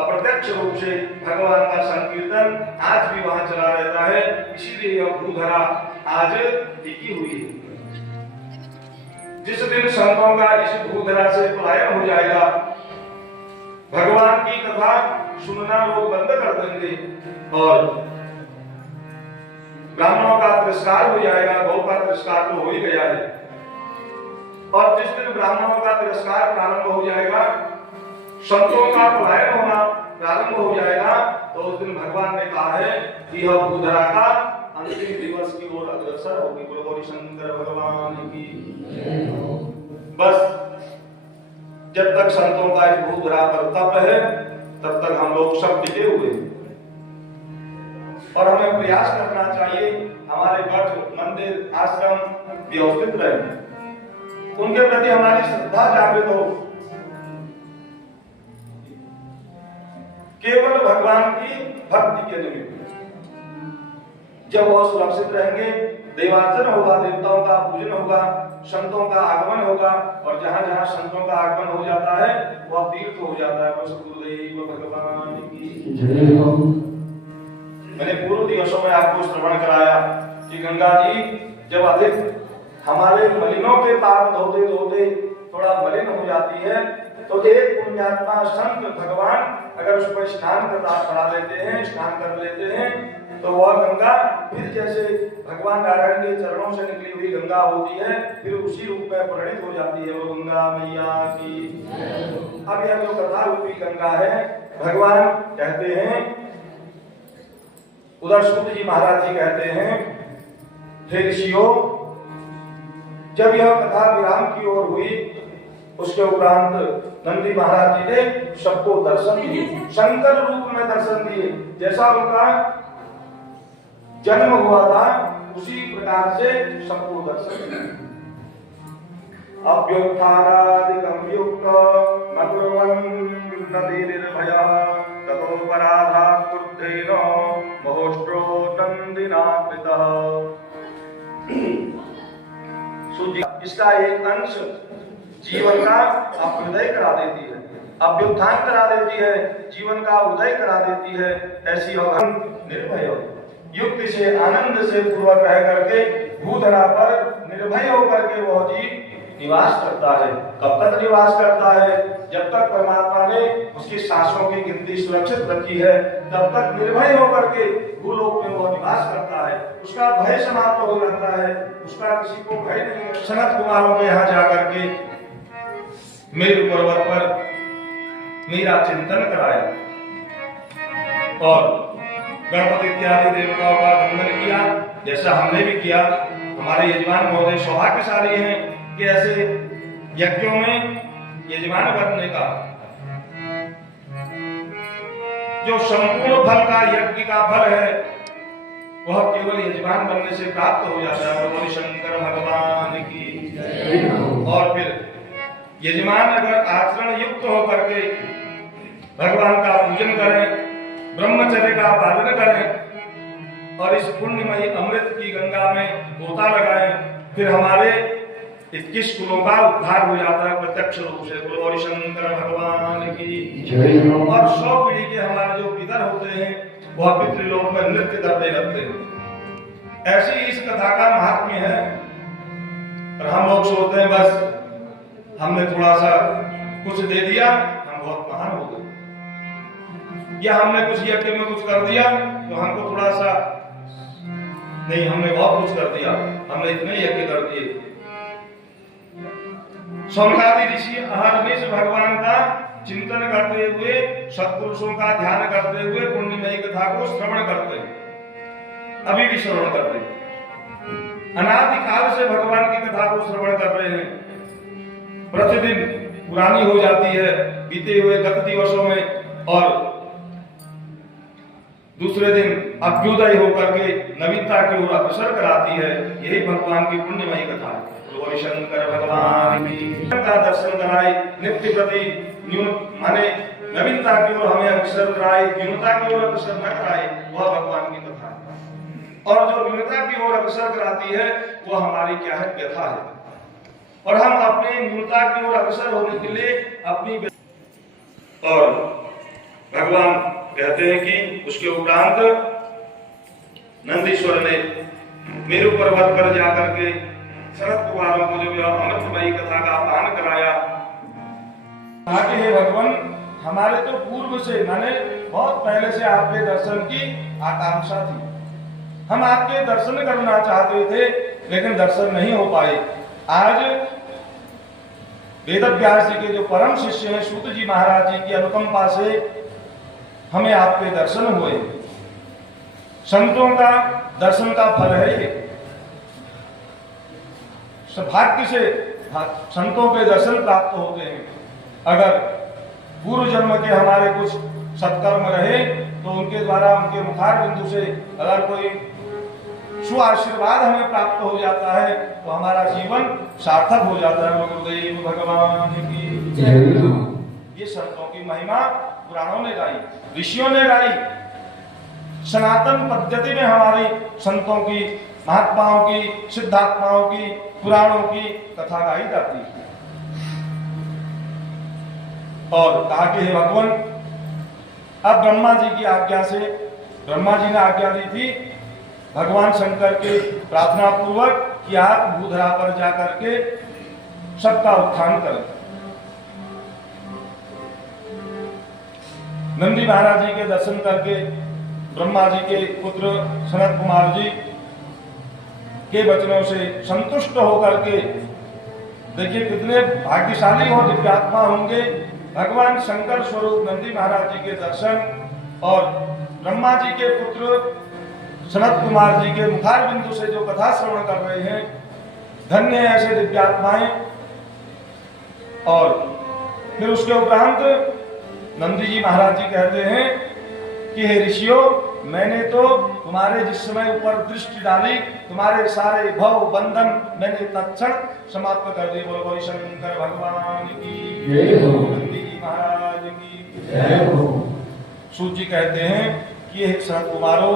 अप्रत्यक्ष रूप से भगवान का संकीर्तन आज भी वहां चला रहता है। इसीलिए यह भूधरा आज टिकी हुई है। जिस दिन संतों का इस भूधरा से पलायन हो जाएगा, भगवान की कथा सुनना लोग बंद कर देंगे और ब्राह्मणों का तिरस्कार हो जाएगा। गौ का तिरस्कार तो हो ही गया है, और जिस दिन ब्राह्मणों का तिरस्कार प्रारंभ हो जाएगा, संतों का पलायन होना प्रारंभ हो जाएगा, तो उस दिन भगवान ने कहा है कि यह भूधरा का अंतिम दिवस की ओर अग्रसर होगी। बोलो गौरी शंकर भगवान की। बस जब तक संतों का इस भूधरा पर तप है, तब तक हम लोग सब टिके हुए हैं। और हमें प्रयास करना चाहिए हमारे मठ, मंदिर, आश्रम व्यवस्थित रहे, उनके प्रति हमारी श्रद्धा जागृत हो। केवल भगवान की भक्ति के निमित्त जब वह सुरक्षित रहेंगे, देवार्चन होगा, देवताओं का पूजन होगा, संतों का आगमन होगा, और जहां जहां संतों का आगमन हो जाता है वह तीर्थ हो जाता है। गुरुदेव भगवान की जय हो। मैंने पूर्व दिवसों में आपको श्रवण कराया कि गंगा जी जब अधिक हमारे मलिनों के पाप धोते धोते थोड़ा मलिन हो जाती है, तो एक पुण्यात्मा संत भगवान अगर उस पर स्नान करा लेते हैं, स्नान कर लेते हैं, तो वह गंगा फिर जैसे भगवान नारायण के चरणों से निकली हुई गंगा होती है, फिर उसी रूप में परिणित हो जाती है। वो गंगा मैया की। अब यह जो कथा रूपी गंगा है, भगवान कहते हैं, उधर सूत जी महाराज जी कहते हैं, हे ऋषियों, जब यह कथा विराम की ओर हुई, उसके उपरांत नंदी महाराज जी ने सबको दर्शन दिए, शंकर रूप में दर्शन दिए। जैसा उनका जन्म हुआ था उसी प्रकार से सबको दर्शन दिए। अभ्युत्थानादिकं युक्त न कुर्वन् नदी निर्भया ततो पराधात् क्रुद्धेन महोष्ट्रो नन्दिना कृतः। इसका एक अंश जीवन का अभ्युदय करा देती है, अभ्युत्थान करा देती है, जीवन का उदय करा देती है। ऐसी निर्भय युक्ति से, आनंद से पूर्वक रह करके भूधरा पर निर्भय होकर के वह जीव निवास करता है। कब तक निवास करता है? जब तक परमात्मा ने उसकी सांसों की गिनती सुरक्षित रखी है, तब तक निर्भय होकर के भूलोक में वह निवास करता है। उसका भय समाप्त हो जाता है, उसका किसी को भय नहीं है। सनत कुमारों के यहाँ जाकर के मेरु पर्वत पर मेरा चिंतन कराया और गणपति इत्यादि देवताओं का वंदन किया, जैसा हमने भी किया। हमारे यजमान महोदय सौभाग्यशाली हैं कि ऐसे यज्ञों में यजमान बनने का जो संपूर्ण फल का यज्ञ का फल है, वह केवल यजमान बनने से प्राप्त हो जाता है। भगवान शंकर भगवान की। और फिर यजमान अगर आचरण युक्त होकर के भगवान का पूजन करें, ब्रह्मचर्य का पालन करें और इस पुण्यमयी अमृत की गंगा में गोता लगाएं, फिर हमारे 21 कुलों का उद्धार हो जाता है प्रत्यक्ष रूप से। गौरी शंकर भगवान की जय हो। और 100 पीढ़ी के हमारे जो पितर होते हैं वह पितृलोक में नृत्य करते रहते हैं। ऐसी इस कथा का महात्म्य है। और हम लोग सोचते हैं बस हमने थोड़ा सा कुछ दे दिया, हम बहुत महान हो गए, या हमने कुछ यज्ञ में कुछ कर दिया तो हमको थोड़ा सा नहीं, हमने बहुत कुछ कर दिया, हमने इतने यज्ञ कर दिए। शौनकादि ऋषि अहर्निश भगवान का चिंतन करते हुए, सत्पुरुषों का ध्यान करते हुए पुण्यमयी कथा को श्रवण करते, अभी भी श्रवण करते, अनादिकाल से भगवान की कथा को श्रवण कर रहे हैं। प्रतिदिन पुरानी हो जाती है बीते हुए गत दिवसों में, और दूसरे दिन अभ्युदय होकर के नवीनता की ओर अग्रसर कराती है। यही भगवान की पुण्यमयी कथा है। शंकर भगवान का दर्शन कराए, नित्य प्रति न्यून माने नवीनता की ओर हमें अग्रसर कराए, न्यूनता की ओर अग्रसर न कराए, वह भगवान की कथा है। और जो न्यूनता की ओर अग्रसर कराती है वह हमारी क्या है, व्यथा है। और हम अपनी न्यूनता की ओर अग्रसर होने के लिए अपनी, और भगवान कहते हैं कि उसके उपरांत नंदीश्वर ने मेरु पर्वत पर जाकर के शरद कुमारों को जो अमृतमयी कथा का पान कराया। आगे हे भगवान, हमारे तो पूर्व से माने बहुत पहले से आपके दर्शन की आकांक्षा थी। हम आपके दर्शन करना चाहते थे लेकिन दर्शन नहीं हो पाए। आज वेदव्यास जी के जो परम शिष्य हैं सूत जी महाराज जी की अनुकंपा से हमें आपके दर्शन हुए। संतों का दर्शन का फल है ये। भाग्य से संतों के दर्शन प्राप्त होते हैं। अगर पूर्व जन्म के हमारे कुछ सत्कर्म रहे तो उनके द्वारा, उनके मुखार बिंदु से अगर कोई सुआशीर्वाद हमें प्राप्त हो जाता है तो हमारा जीवन सार्थक हो जाता है। गुरुदेव भगवान की जय। ये संतों की महिमा पुराणों ने गाई, ऋषियों ने गाई। सनातन पद्धति में हमारी संतों की, महात्माओं की, सिद्धात्माओं की, पुराणों की कथा गाई जाती है। और कहा कि हे भगवान, अब ब्रह्मा जी की आज्ञा से, ब्रह्मा जी ने आज्ञा दी थी भगवान शंकर के प्रार्थना पूर्वक कि आप भूधरा पर जाकर के सबका उत्थान करें। नंदी महाराज जी के दर्शन करके ब्रह्मा जी के पुत्र सनत कुमार जी के वचनों से संतुष्ट होकर के, देखिए कितने भाग्यशाली हो, दिव्यात्मा होंगे। भगवान शंकर स्वरूप नंदी महाराज जी के दर्शन और ब्रह्मा जी के पुत्र सनत कुमार जी के मुखार बिंदु से जो कथा श्रवण कर रहे हैं, धन्य है ऐसे दिव्यात्माएं। और फिर उसके उपरांत नंदी जी महाराज जी कहते हैं कि हे ऋषियों, मैंने तो तुम्हारे जिस समय ऊपर दृष्टि डाली, तुम्हारे सारे भव बंधन मैंने तत्क्षण समाप्त कर दिए। बोलो बोलो शंकर भगवान की जय हो, नंदी जी महाराज की जय हो। सूत जी कहते हैं कि हे सनत कुमारों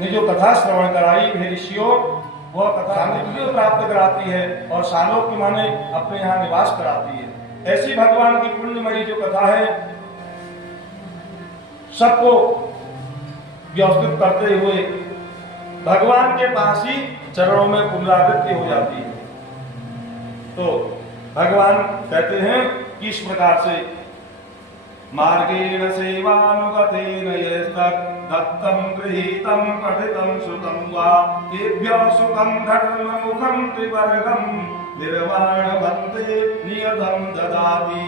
ने जो कथा श्रवण कराई, हे ऋषियों, वह कथा सानिध्य प्राप्त कराती है और सालों की माने अपने यहाँ निवास कराती है। ऐसी भगवान की पुण्यमयी जो कथा है, सबको व्यवस्थित करते हुए भगवान के पास ही चरणों में पुनरावृत्ति हो जाती है। तो भगवान कहते हैं कि इस प्रकार से मार्गेण सेवानुगतेन यस्तदत्तं गृहीतं पठितं श्रुतं वा तेभ्यः सुखं धर्ममुखं त्रिवर्गं निर्वाणवन्ते नियतं ददाति।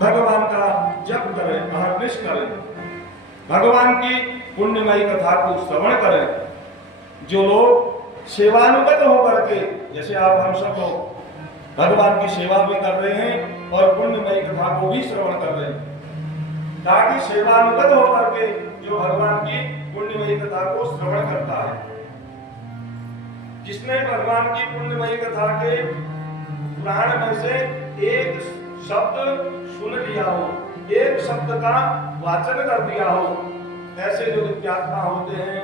भगवान का जप करें, अहर्निश करें, भगवान की पुण्यमयी कथा को श्रवण करें। जो लोग सेवानुगत होकर के, जैसे आप हम सब लोग भगवान की सेवा भी कर रहे हैं और पुण्यमयी कथा को भी श्रवण कर रहे हैं, ताकि सेवानुगत होकर के जो भगवान की पुण्यमयी कथा को श्रवण करता है, जिसने भगवान की पुण्यमयी कथा के पुराण में से एक शब्द सुन लिया हो, एक शब्द का वाचन कर दिया हो, ऐसे जो दिव्यात्मा होते हैं,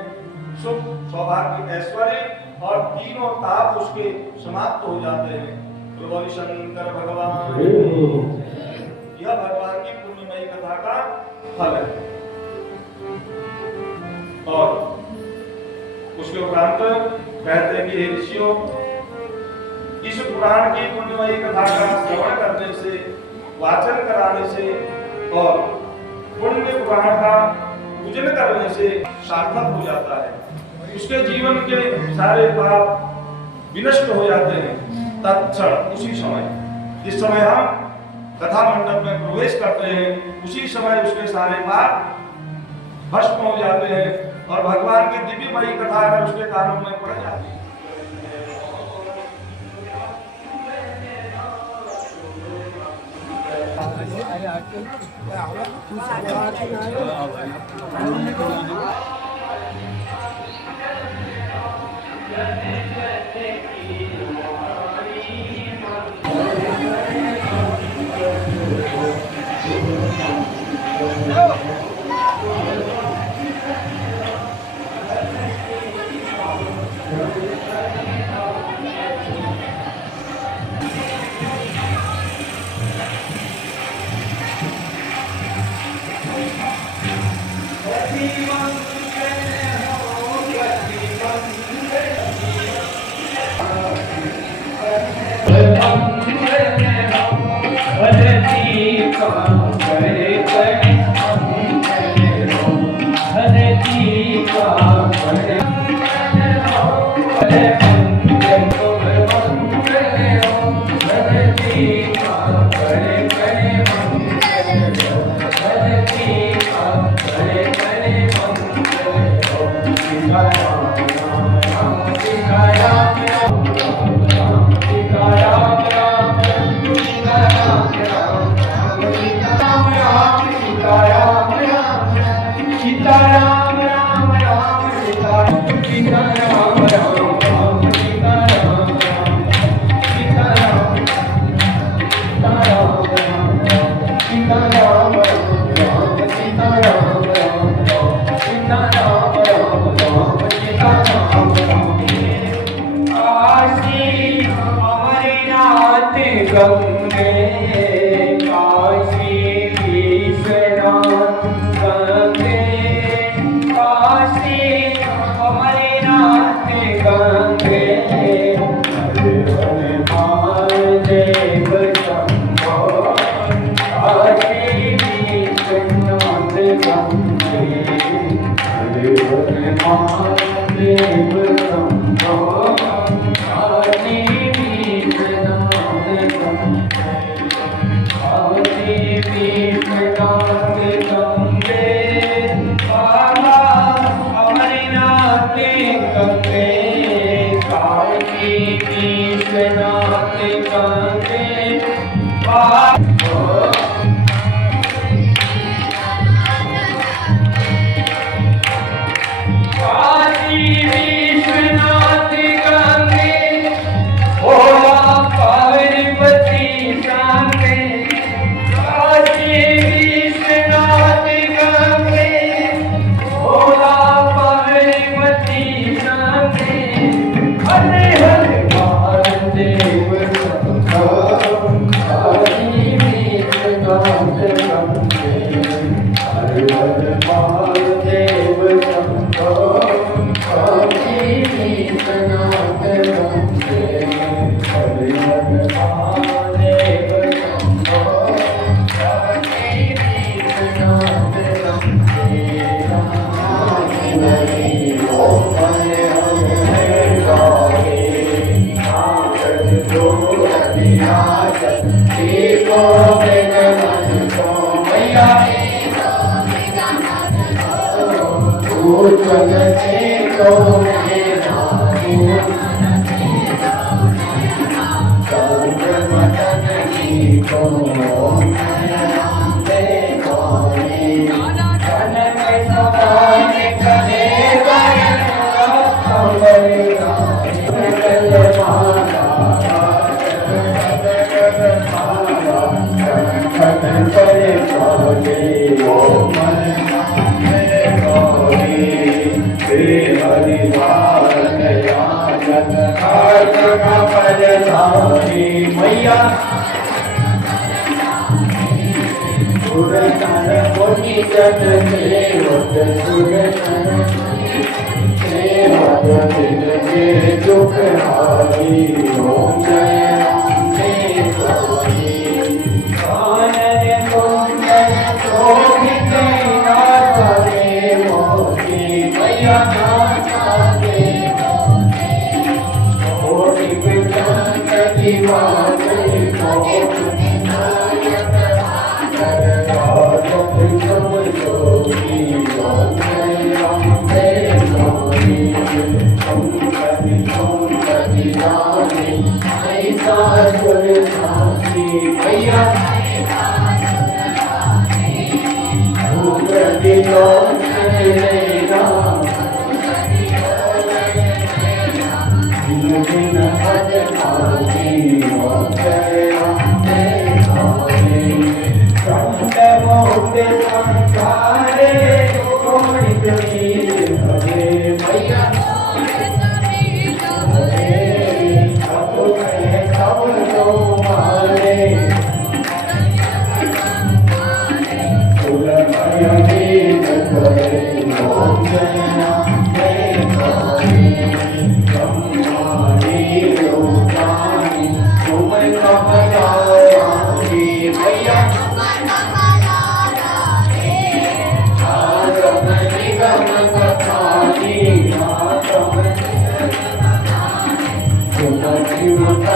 सुख, सौभाग्य, ऐश्वर्य और तीनों ताप उसके समाप्त हो जाते हैं। बोलो शंकर भगवान। यह भगवान की पुण्यमयी कथा का फल है। और उसके उपरांत कहते हैं कि हे ऋषियों, इस पुराण की पुण्यमयी कथा का श्रवण करने से, वाचन कराने से और पुण्य पुराण का पूजन करने से सार्थक हो जाता है। उसके जीवन के सारे पाप विनष्ट हो जाते हैं तत्क्षण उसी समय। जिस समय हम कथा मंडप में प्रवेश करते हैं उसी समय उसके सारे पाप भस्म हो जाते हैं और भगवान की दिव्यमयी कथा अगर उसके कानों में पड़ जाती है।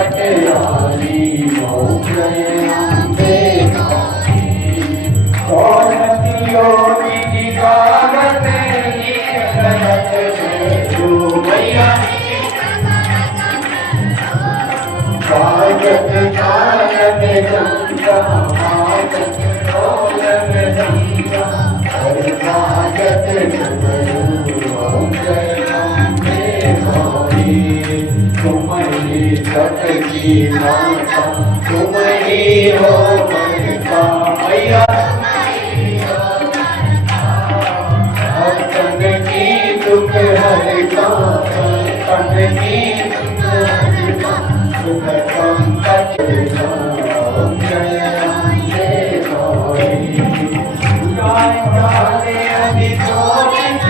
पटयारी मोक्षय अम्बे योगी की गावत मैया स्वागत कारक गंगा मागत ढोलक गंगा हर स्वागत तुम्हारी सबकी माता तुम्हारी हो मनता मैया भक्तन की दुख हरता भक्तन की दुख हरता सुख संकट जय अम्बे गौरी गाय गाने अभी सोचित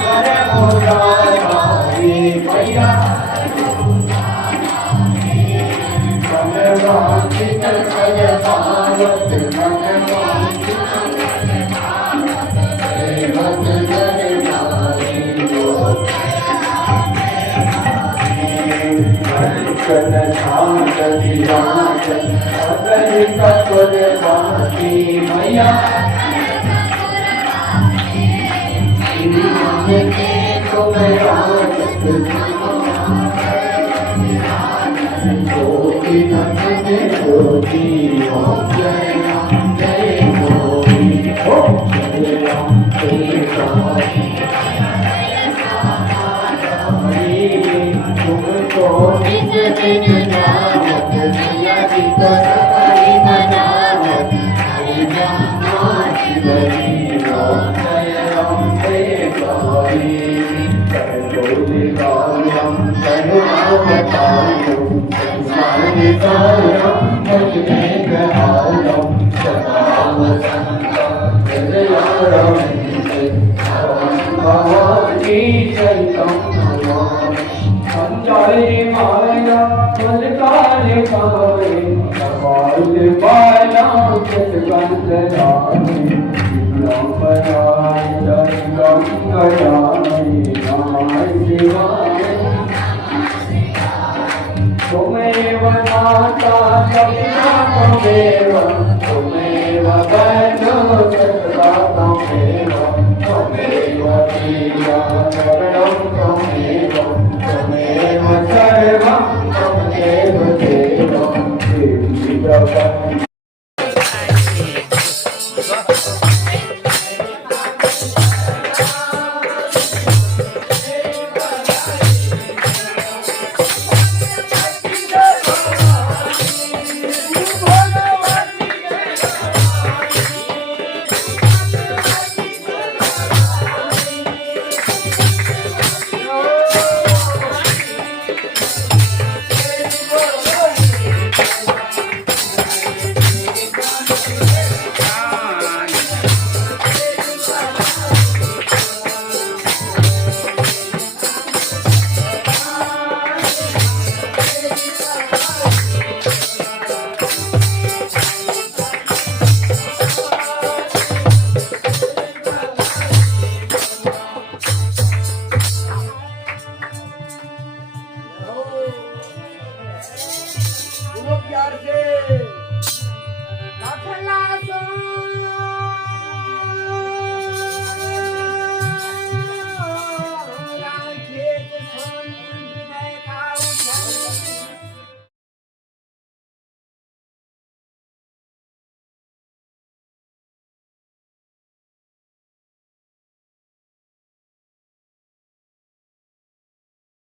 कर मुरारी मैया मनवांछित फल पावत मनवांछित सेवक जन नारी अर्चन छात विराज अगर कपुर बाकी मैया मन के तुम राजत ज्योति नंदन ज्योति ओम जय गौरी ओम जय अम्बे गौरी तुमको निज दिन नामक मैया जी को सफाई मनावत हरि ब्रह्मा शिवरी ओम जय अम्बे गौरी करोति गौरम करुणावतारम संसारितारम भजनेकहारम सदा वसन्तं हृदयारं भवानी चैतं नमामि संजय माया मलकाले कावे कपाल बाला चतकंदरानि ब्रह्मराय गंगायानि नाय शिवाय तुमेव माता पिता त्वमेव तुमेव बन्धुः सखा त्वमेव त्वमेव प्रिया शरणं त्वमेव त्वमेव सर्वं त्वमेव देवं देवी जगत् प्यार से